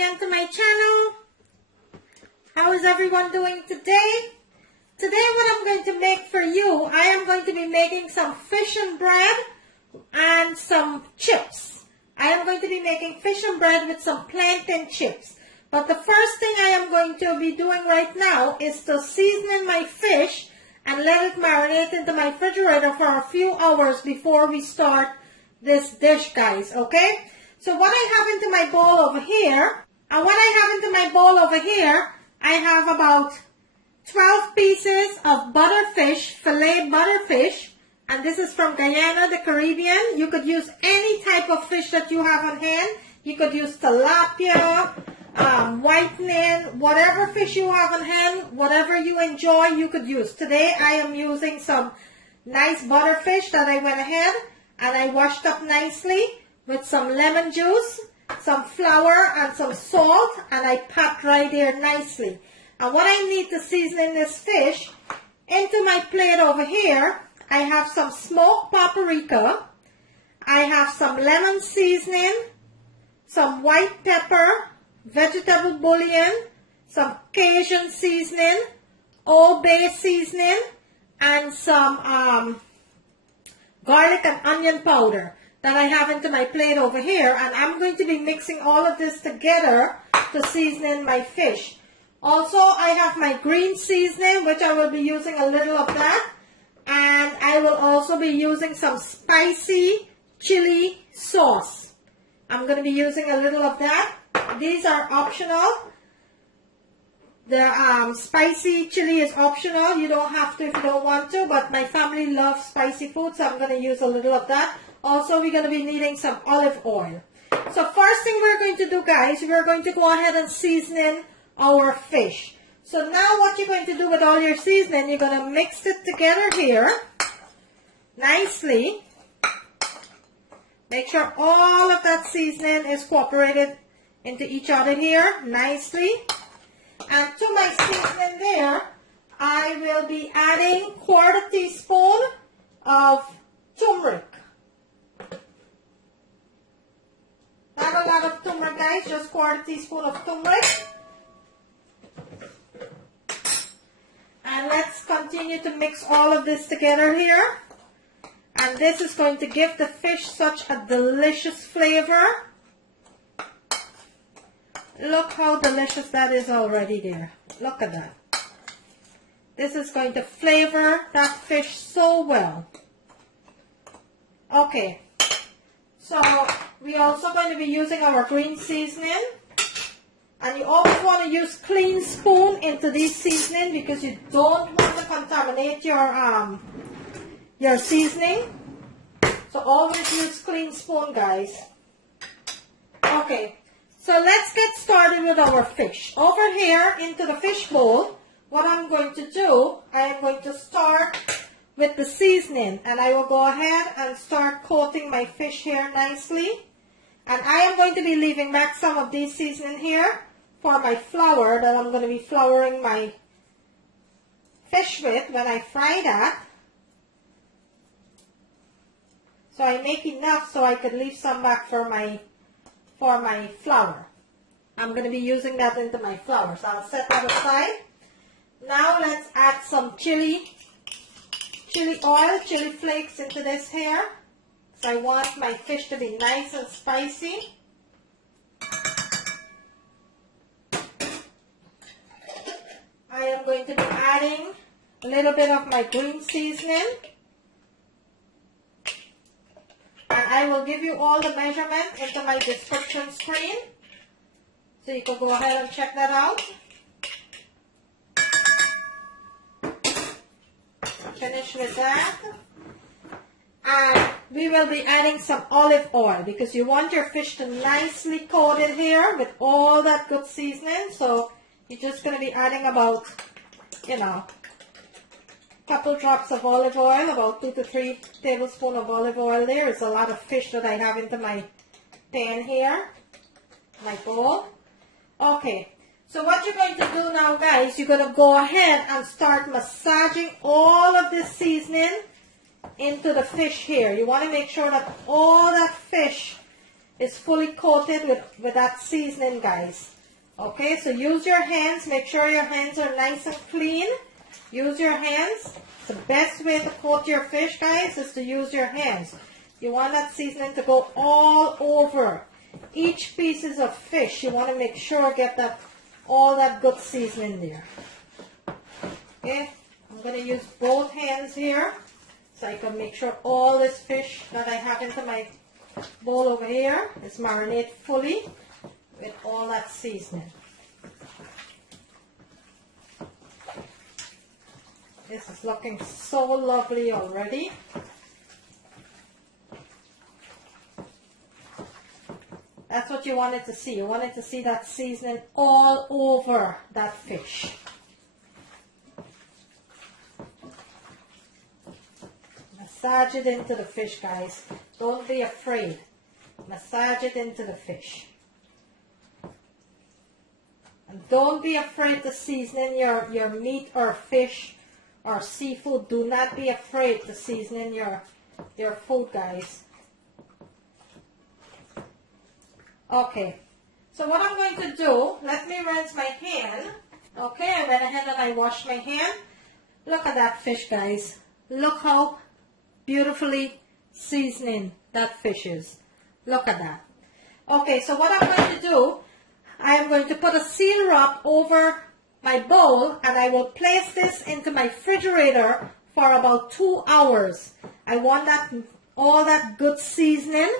again to my channel. How is everyone doing today? Today what I'm going to make for you, I am going to be making some fish and bread and some chips. I am going to be making fish and bread with some plantain chips. But the first thing I am going to be doing right now is to season my fish and let it marinate into my refrigerator for a few hours before we start this dish, guys, okay? So what I have into my bowl over here, I have about 12 pieces of butterfish, fillet butterfish, and this is from Guyana, the Caribbean. You could use any type of fish that you have on hand. You could use tilapia, whitening, whatever fish you have on hand, whatever you enjoy, you could use. Today I am using some nice butterfish that I went ahead and I washed up nicely with some lemon juice, some flour, and some salt, and I packed right there nicely. And what I need to season in this fish, into my plate over here, I have some smoked paprika, I have some lemon seasoning, some white pepper, vegetable bouillon, some Cajun seasoning, Old Bay seasoning, and some garlic and onion powder that I have into my plate over here. And I'm going to be mixing all of this together to season in my fish. Also, I have my green seasoning, which I will be using a little of that. And I will also be using some spicy chili sauce. I'm going to be using a little of that. These are optional. The spicy chili is optional. You don't have to if you don't want to, but my family loves spicy food, so I'm going to use a little of that. Also, we're going to be needing some olive oil. So first thing we're going to do, guys, we're going to go ahead and season in our fish. So now what you're going to do with all your seasoning, you're going to mix it together here nicely. Make sure all of that seasoning is cooperated into each other here nicely. And to my seasoning there, I will be adding 1/4 teaspoon of turmeric. Not a lot of turmeric, guys, just 1/4 teaspoon of turmeric. And let's continue to mix all of this together here. And this is going to give the fish such a delicious flavor. Look how delicious that is already there. Look at that. This is going to flavor that fish so well. Okay. So, we're also going to be using our green seasoning. And you always want to use clean spoon into this seasoning because you don't want to contaminate your seasoning. So always use clean spoon, guys. Okay, so let's get started with our fish. Over here into the fish bowl, what I'm going to do, I am going to start with the seasoning. And I will go ahead and start coating my fish here nicely. And I am going to be leaving back some of this seasoning here for my flour that I'm going to be flouring my fish with when I fry that. So I make enough so I could leave some back for my flour. I'm going to be using that into my flour. So I'll set that aside. Now let's add some chili oil, chili flakes into this here. So I want my fish to be nice and spicy. I am going to be adding a little bit of my green seasoning. And I will give you all the measurement into my description screen. So you can go ahead and check that out. Finish with that. And we will be adding some olive oil because you want your fish to nicely coat it here with all that good seasoning. So you're just going to be adding about, couple drops of olive oil, about 2 to 3 tablespoons of olive oil there. It's a lot of fish that I have into my pan here, my bowl. Okay, so what you're going to do now, guys, you're going to go ahead and start massaging all of this seasoning into the fish here. You want to make sure that all that fish is fully coated with that seasoning, guys. Okay, so use your hands. Make sure your hands are nice and clean. Use your hands. The best way to coat your fish, guys, is to use your hands. You want that seasoning to go all over each pieces of fish. You want to make sure get that all that good seasoning there. Okay, I'm going to use both hands here so I can make sure all this fish that I have into my bowl over here is marinated fully with all that seasoning. This is looking so lovely already. That's what you wanted to see. You wanted to see that seasoning all over that fish. Massage it into the fish, guys. Don't be afraid. Massage it into the fish. And don't be afraid to season in your meat or fish or seafood. Do not be afraid to season in your food, guys. Okay, so what I'm going to do, let me rinse my hand. Okay, I went ahead and I washed my hand. Look at that fish, guys. Look how beautifully seasoning that fish is. Look at that. Okay, so what I'm going to do, I am going to put a seal wrap over my bowl and I will place this into my refrigerator for about 2 hours. I want that all that good seasoning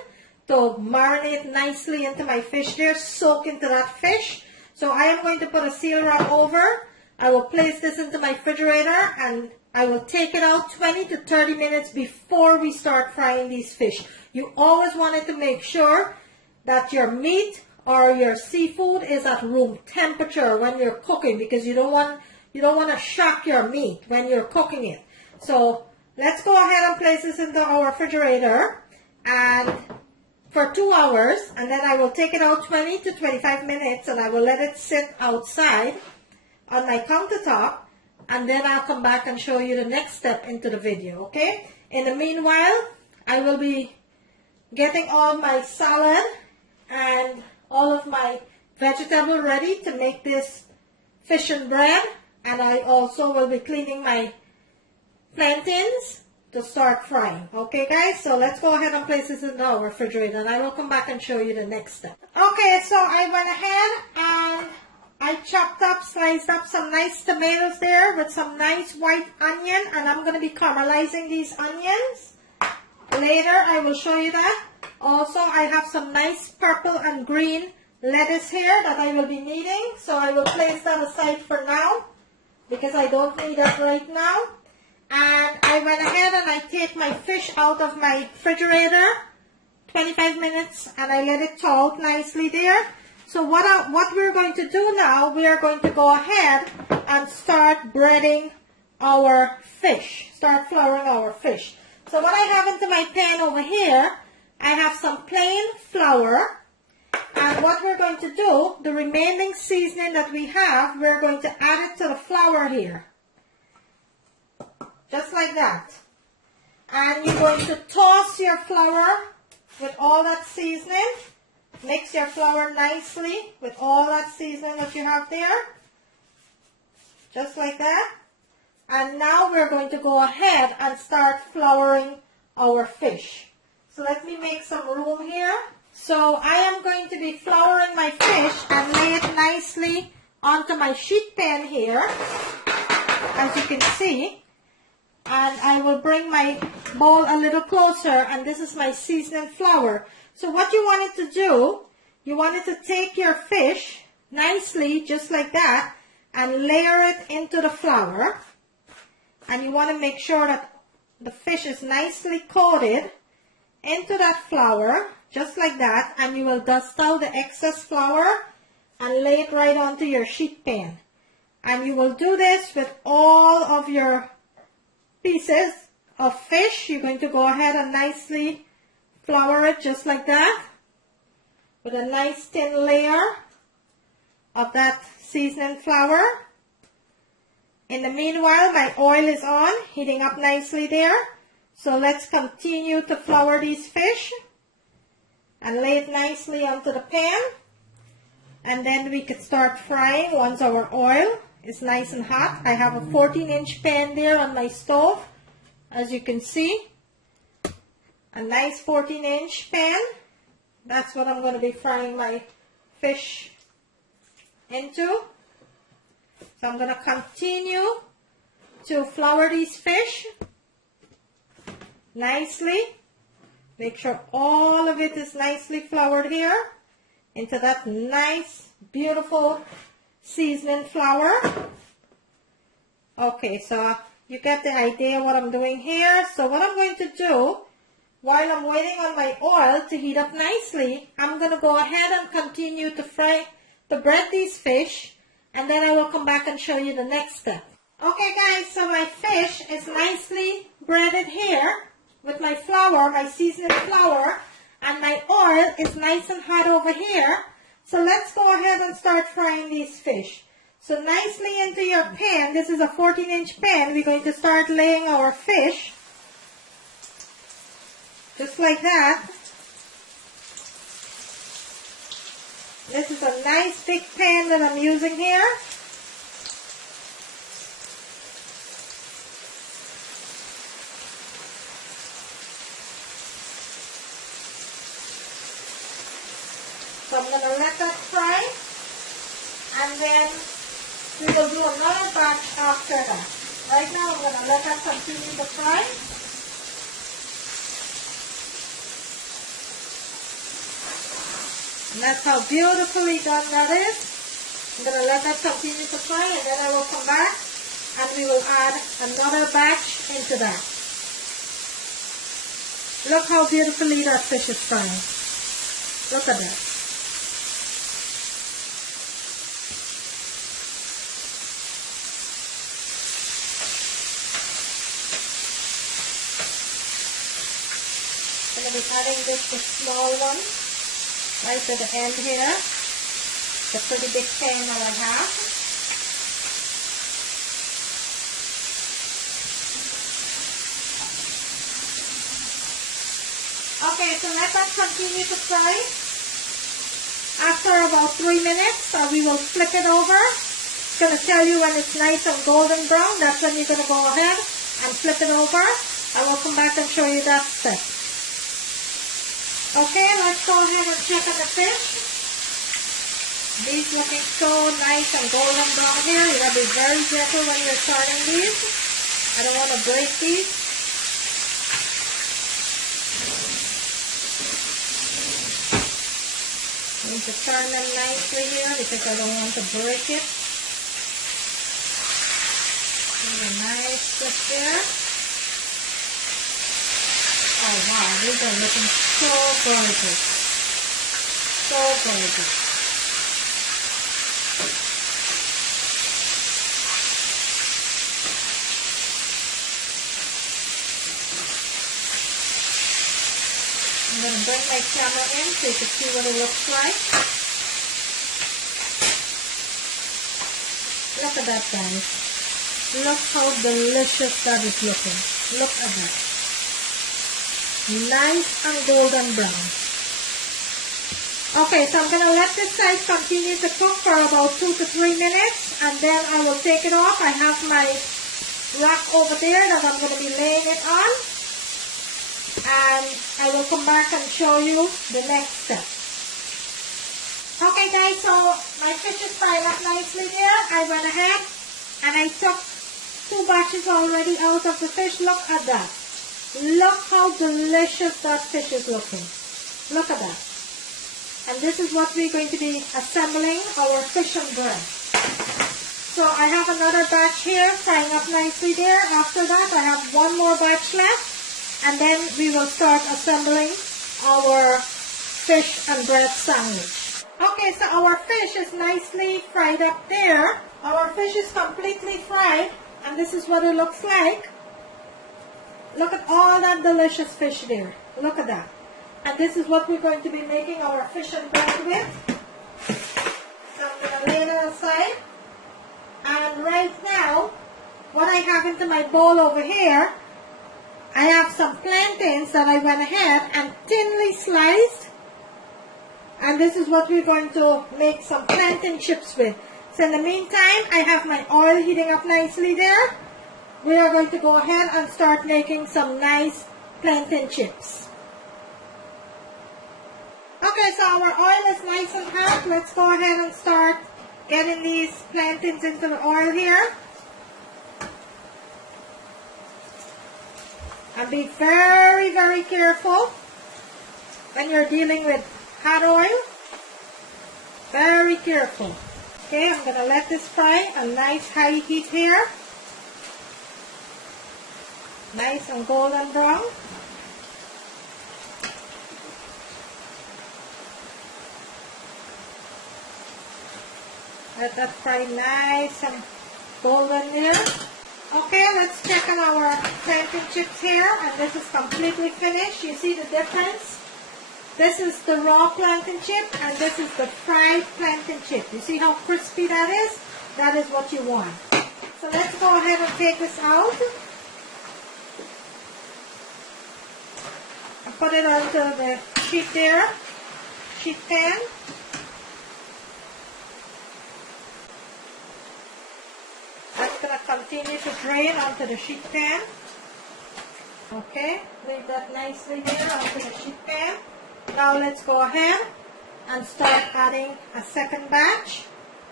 to marinate nicely into my fish there, soak into that fish. So I am going to put a seal wrap over. I will place this into my refrigerator and I will take it out 20 to 30 minutes before we start frying these fish. You always wanted to make sure that your meat or your seafood is at room temperature when you're cooking, because you don't want to shock your meat when you're cooking it. So let's go ahead and place this into our refrigerator and for 2 hours, and then I will take it out 20 to 25 minutes and I will let it sit outside on my countertop, and then I'll come back and show you the next step into the video, okay? In the meanwhile, I will be getting all my salad and all of my vegetable ready to make this fish and bread, and I also will be cleaning my plantains to start frying. Okay, guys, so let's go ahead and place this in our refrigerator and I will come back and show you the next step. Okay, so I went ahead and I chopped up, sliced up some nice tomatoes there with some nice white onion, and I'm going to be caramelizing these onions. Later, I will show you that. Also, I have some nice purple and green lettuce here that I will be needing, so I will place that aside for now because I don't need that right now. And I went ahead and I take my fish out of my refrigerator, 25 minutes, and I let it thaw nicely there. So what we're going to do now, we are going to go ahead and start breading our fish, start flouring our fish. So what I have into my pan over here, I have some plain flour. And what we're going to do, the remaining seasoning that we have, we're going to add it to the flour here. Just like that. And you're going to toss your flour with all that seasoning. Mix your flour nicely with all that seasoning that you have there. Just like that. And now we're going to go ahead and start flouring our fish. So let me make some room here. So I am going to be flouring my fish and lay it nicely onto my sheet pan here, as you can see. And I will bring my bowl a little closer, and this is my seasoning flour. So what you wanted to do, you wanted to take your fish nicely, just like that, and layer it into the flour. And you want to make sure that the fish is nicely coated into that flour, just like that. And you will dust out the excess flour and lay it right onto your sheet pan. And you will do this with all of your pieces of fish. You're going to go ahead and nicely flour it just like that with a nice thin layer of that seasoning flour. In the meanwhile, my oil is on, heating up nicely there. So let's continue to flour these fish. and lay it nicely onto the pan. And then we could start frying once our oil is nice and hot. I have a 14-inch pan there on my stove, as you can see. A nice 14-inch pan. That's what I'm going to be frying my fish into. So I'm going to continue to flour these fish nicely. Make sure all of it is nicely floured here into that nice, beautiful seasoning flour. Okay, so you get the idea what I'm doing here. So what I'm going to do, while I'm waiting on my oil to heat up nicely, I'm going to go ahead and continue to bread these fish, and then I will come back and show you the next step. Okay guys, so my fish is nicely breaded here with my flour, my seasoning flour, and my oil is nice and hot over here. So let's go ahead and start frying these fish. So nicely into your pan, this is a 14-inch pan, we're going to start laying our fish. Just like that. This is a nice big pan that I'm using here. So I'm going to let that fry, and then we will do another batch after that. Right now I'm going to let that continue to fry. And that's how beautifully done that is. I'm going to let that continue to fry, and then I will come back and we will add another batch into that. Look how beautifully that fish is frying. Look at that. I'm going to be adding this the small one right at the end here. It's a pretty big pan that I have. Okay, so let that continue to fry. After about 3 minutes, we will flip it over. It's going to tell you when it's nice and golden brown. That's when you're going to go ahead and flip it over. I will come back and show you that step. Okay, let's go ahead and check on the fish. These looking so nice and golden brown here. You gotta be very gentle when you're starting these. I don't want to break these. I need to turn them nicely here because I don't want to break it. A nice flip there. Oh wow, these are looking so gorgeous. So gorgeous. I'm going to bring my camera in so you can see what it looks like. Look at that, guys. Look how delicious that is looking. Look at that. Nice and golden brown. Okay, so I'm going to let this side continue to cook for about 2 to 3 minutes, and then I will take it off. I have my rack over there that I'm going to be laying it on, and I will come back and show you the next step. Okay guys, so my fish is fried up nicely there. I went ahead and I took 2 batches already out of the fish. Look at that. Look how delicious that fish is looking. Look at that. And this is what we're going to be assembling our fish and bread. So I have another batch here frying up nicely there. After that I have 1 more batch left, and then we will start assembling our fish and bread sandwich. Okay, so our fish is nicely fried up there. Our fish is completely fried, and this is what it looks like. Look at all that delicious fish there. Look at that. And this is what we're going to be making our fish and bread with. So I'm going to lay it aside. And right now, what I have into my bowl over here, I have some plantains that I went ahead and thinly sliced And this is what we're going to make some plantain chips with. So in the meantime, I have my oil heating up nicely there. We are going to go ahead and start making some nice plantain chips. Okay, so our oil is nice and hot. Let's go ahead and start getting these plantains into the oil here. And be very, very careful when you're dealing with hot oil. Very careful. Okay, I'm going to let this fry a nice high heat here. Nice and golden brown. Let that fry nice and golden there. Okay, let's check on our plantain chips here, and this is completely finished. You see the difference? This is the raw plantain chip, and this is the fried plantain chip. You see how crispy that is? That is what you want. So let's go ahead and take this out. And put it onto the sheet there, sheet pan. That's going to continue to drain onto the sheet pan. Okay, leave that nicely there onto the sheet pan. Now let's go ahead and start adding a second batch.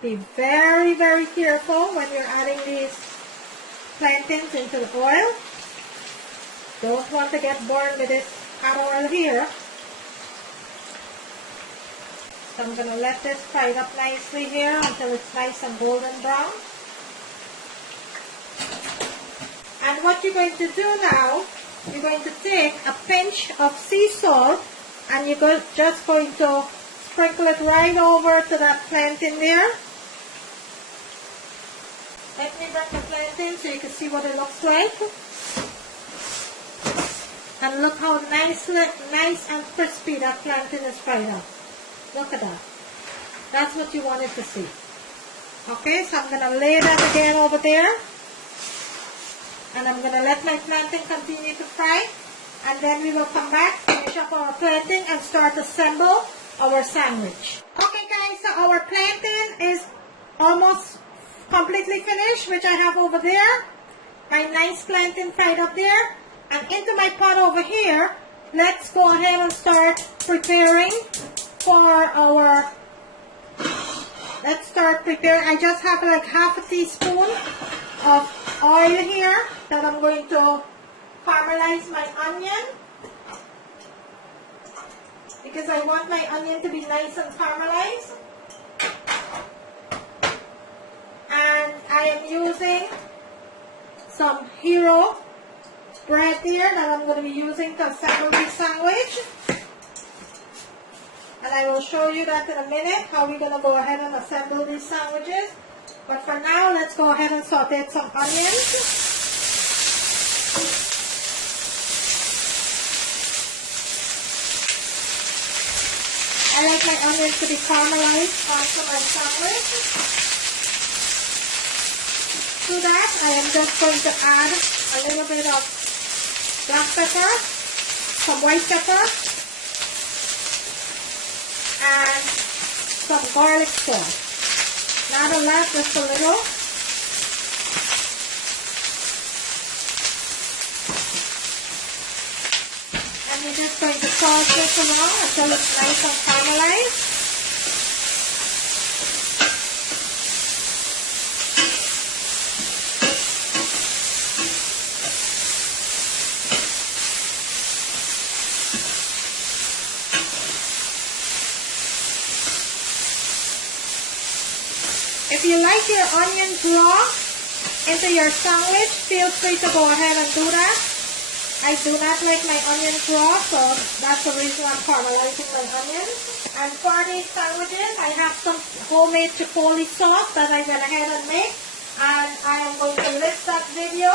Be very, very careful when you're adding these plantains into the oil. Don't want to get burned with this hot oil here. So I'm going to let this fry up nicely here until it's nice and golden brown. And what you're going to do now, you're going to take a pinch of sea salt and you're just going to sprinkle it right over to that plantain there. Let me bring the plantain so you can see what it looks like. And look how nice and crispy that plantain is fried up. Look at that. That's what you wanted to see. Okay, so I'm going to lay that again over there. And I'm going to let my plantain continue to fry. And then we will come back, finish up our plantain, and start to assemble our sandwich. Okay guys, so our plantain is almost completely finished, which I have over there. My nice plantain fried up there. And into my pot over here, let's go ahead and start preparing for our... Let's start preparing. I just have like half a teaspoon of oil here that I'm going to caramelize my onion, because I want my onion to be nice and caramelized. And I am using some hero bread here that I'm going to be using to assemble this sandwich. And I will show you that in a minute, how we're going to go ahead and assemble these sandwiches. But for now, let's go ahead and saute some onions. I like my onions to be caramelized onto my sandwich. To that, I am just going to add a little bit of black pepper, some white pepper, and some garlic sauce. Not a lot, just a little. And we're just going to toss this around until it's nice and caramelized. If you like your onions raw into your sandwich, feel free to go ahead and do that. I do not like my onions raw, so that's the reason I'm caramelizing my onions. And for these sandwiches, I have some homemade chipotle sauce that I went ahead and made. And I am going to list that video,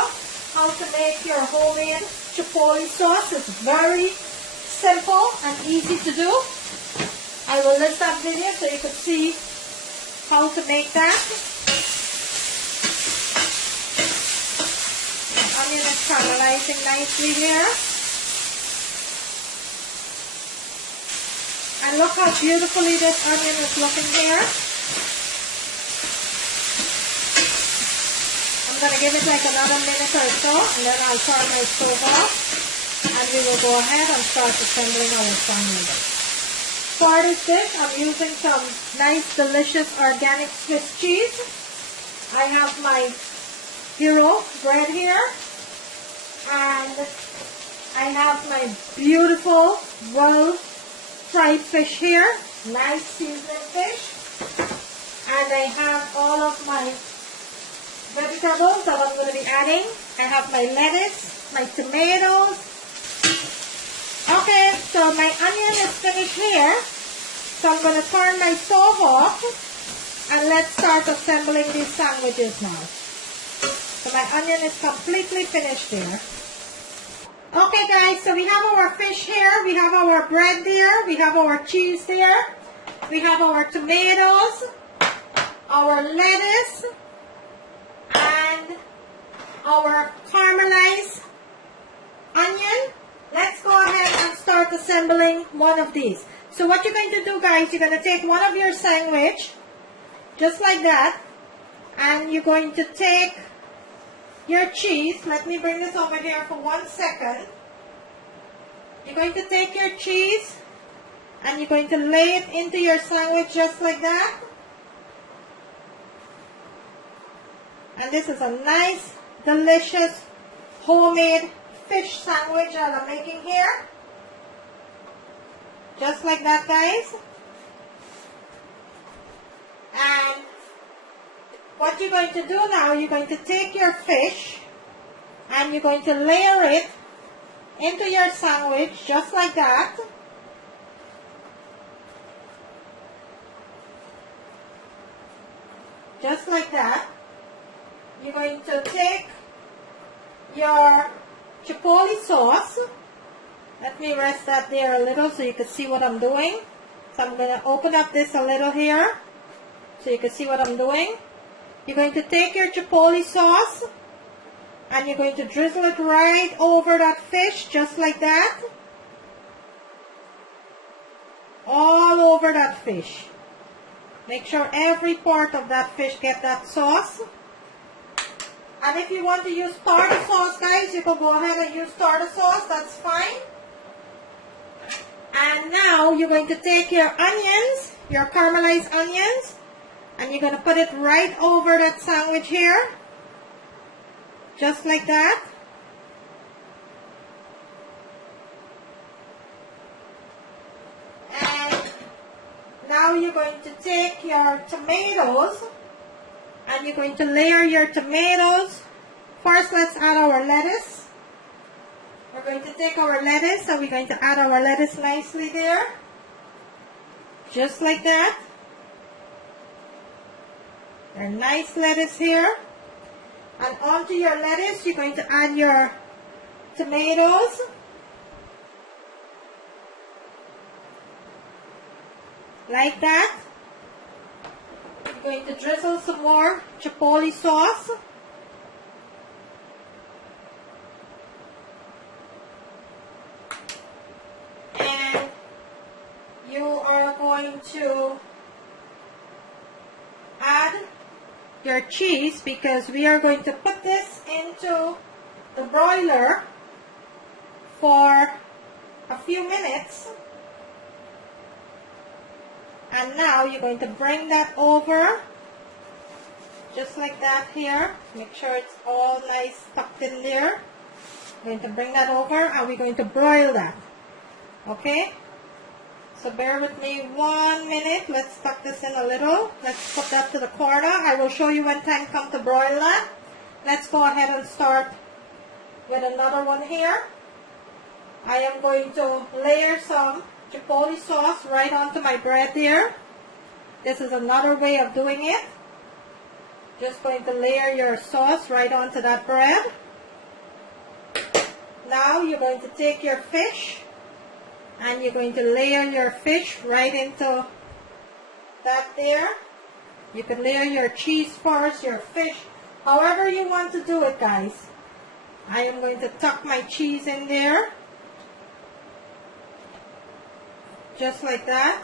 how to make your homemade chipotle sauce. It's very simple and easy to do. I will list that video so you can see how to make that. The onion is caramelizing nicely here. And look how beautifully this onion is looking here. I'm going to give it like another minute or so, and then I'll turn my stove off, and we will go ahead and start assembling our sandwich. For this dish, I'm using some nice, delicious, organic Swiss cheese. I have my hero bread here, and I have my beautiful, well-fried fish here, nice seasoned fish, and I have all of my vegetables that I'm going to be adding. I have my lettuce, my tomatoes. Okay, so my onion is finished here. So I'm going to turn my stove off and let's start assembling these sandwiches now. So my onion is completely finished here. Okay guys, so we have our fish here, we have our bread there, we have our cheese there, we have our tomatoes, our lettuce, and our caramelized onion. Let's go ahead and start assembling one of these. So what you're going to do, guys, you're going to take one of your sandwich, just like that, and you're going to take your cheese. Let me bring this over here for 1 second. You're going to take your cheese and you're going to lay it into your sandwich just like that. And this is a nice, delicious, homemade fish sandwich that I'm making here. Just like that, guys. And what you're going to do now, you're going to take your fish and you're going to layer it into your sandwich just like that. Just like that. You're going to take your chipotle sauce. Let me rest that there a little so you can see what I'm doing. So I'm going to open up this a little here so you can see what I'm doing. You're going to take your chipotle sauce and you're going to drizzle it right over that fish just like that. All over that fish. Make sure every part of that fish get that sauce. And if you want to use tartar sauce, guys, you can go ahead and use tartar sauce. That's fine. And now you're going to take your onions, your caramelized onions, and you're going to put it right over that sandwich here. Just like that. And now you're going to take your tomatoes and you're going to layer your tomatoes. First, let's add our lettuce. We're going to take our lettuce and we're going to add our lettuce nicely there. Just like that. Your nice lettuce here. And onto your lettuce, you're going to add your tomatoes. Like that. You're going to drizzle some more chipotle sauce. And you are going to add your cheese because we are going to put this into the broiler for a few minutes. And now you're going to bring that over just like that here. Make sure it's all nice tucked in there. We're going to bring that over and we're going to broil that. Okay? So bear with me 1 minute. Let's tuck this in a little. Let's put that to the corner. I will show you when time comes to broil that. Let's go ahead and start with another one here. I am going to layer some chipotle sauce right onto my bread there. This is another way of doing it. Just going to layer your sauce right onto that bread. Now you're going to take your fish and you're going to layer your fish right into that there. You can layer your cheese first, your fish, however you want to do it, guys. I am going to tuck my cheese in there. Just like that.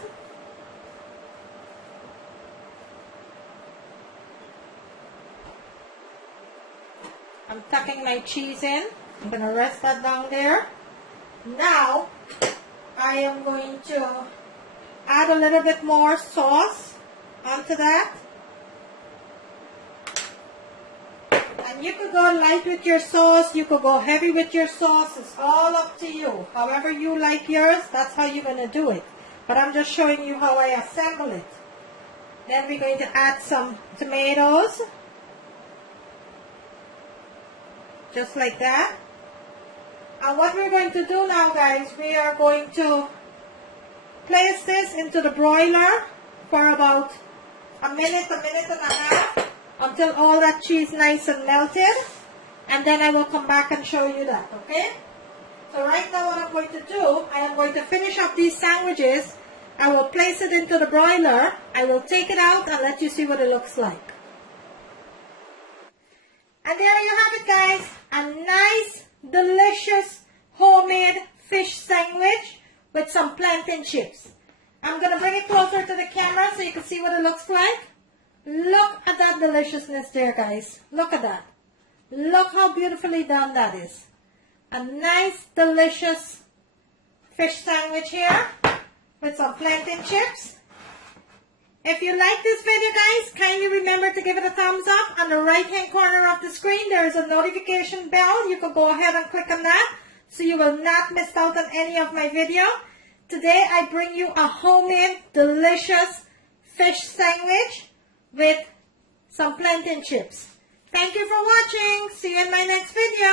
I'm tucking my cheese in. I'm going to rest that down there. Now, I am going to add a little bit more sauce onto that. And you could go light with your sauce, you could go heavy with your sauce, it's all up to you. However you like yours, that's how you're going to do it. But I'm just showing you how I assemble it. Then we're going to add some tomatoes. Just like that. And what we're going to do now, guys, we are going to place this into the broiler for about a minute and a half, until all that cheese nice and melted. And then I will come back and show you that, okay? So right now what I'm going to do, I am going to finish up these sandwiches. I will place it into the broiler. I will take it out and let you see what it looks like. And there you have it, guys. A nice, delicious, homemade fish sandwich with some plantain chips. I'm going to bring it closer to the camera so you can see what it looks like. Look at that deliciousness there, guys. Look at that. Look how beautifully done that is. A nice, delicious fish sandwich here with some plantain chips. If you like this video, guys, kindly remember to give it a thumbs up. On the right hand corner of the screen, there is a notification bell. You can go ahead and click on that so you will not miss out on any of my video. Today, I bring you a homemade, delicious fish sandwich with some plantain chips. Thank you for watching. See you in my next video.